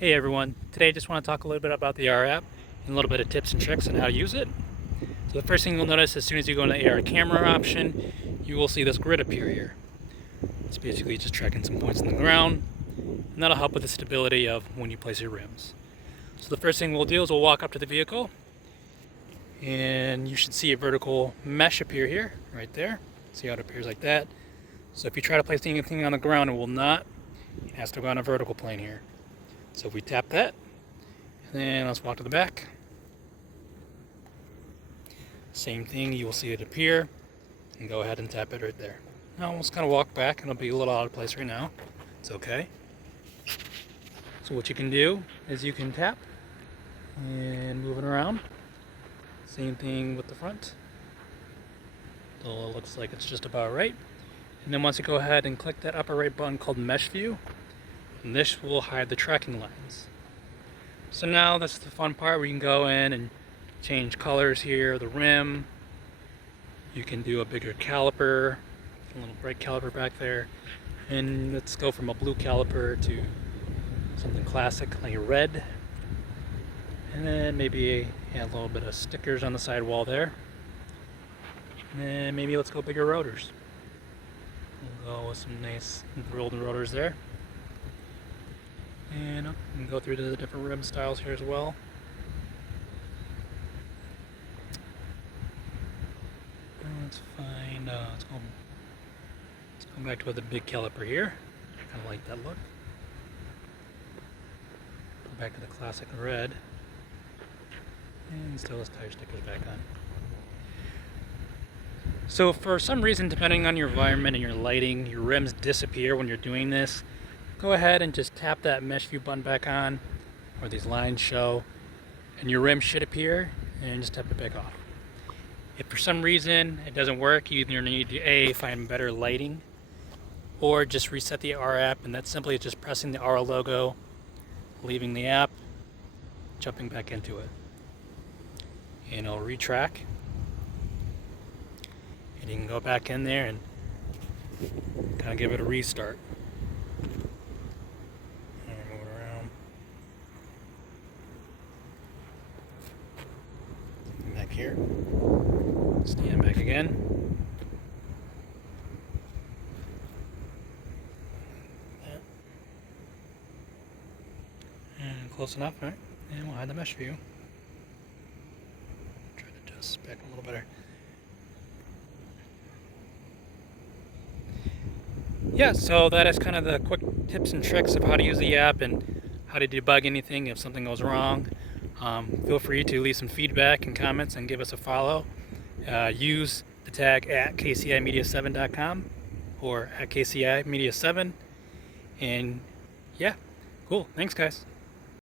Hey everyone, today I just want to talk a little bit about the ARA app and a little bit of tips and tricks on how to use it. So the first thing you'll notice as soon as you go into the ARA camera option, you will see this grid appear here. It's basically just tracking some points on the ground, and that'll help with the stability of when you place your rims. So the first thing we'll do is we'll walk up to the vehicle, and you should see a vertical mesh appear here, right there. See how it appears like that? So if you try to place anything on the ground, it will not. It has to go on a vertical plane here. So if we tap that, and then let's walk to the back. Same thing, you will see it appear, and go ahead and tap it right there. Now let's kind of walk back, and it'll be a little out of place right now. It's okay. So what you can do is you can tap and move it around. Same thing with the front. So it looks like it's just about right. And then once you go ahead and click that upper right button called Mesh View, and this will hide the tracking lines. So now that's the fun part where you can go in and change colors here, the rim. You can do a bigger caliper, a little bright caliper back there. And let's go from a blue caliper to something classic like a red. And then maybe a little bit of stickers on the sidewall there. And then maybe let's go bigger rotors. We'll go with some nice grilled rotors there. And we can go through to the different rim styles here as well. Let's find, let's go back to the big caliper here. Kind of like that look. Go back to the classic red. And still has tire stickers back on. So for some reason, depending on your environment and your lighting, your rims disappear when you're doing this. Go ahead and just tap that mesh view button back on, where these lines show, and your rim should appear, and just tap it back off. If for some reason it doesn't work, you either need to find better lighting, or just reset the ARA app, and that's simply just pressing the ARA logo, leaving the app, jumping back into it. And it'll retrack, and you can go back in there and kind of give it a restart. Back here, stand back again. And close enough, right? And we'll hide the mesh view. Try to adjust back a little better. Yeah, so that is kind of the quick tips and tricks of how to use the app and how to debug anything if something goes wrong. Feel free to leave some feedback and comments and give us a follow. Use the tag at kcimedia7.com or at kcimedia7. And yeah, cool. Thanks, guys.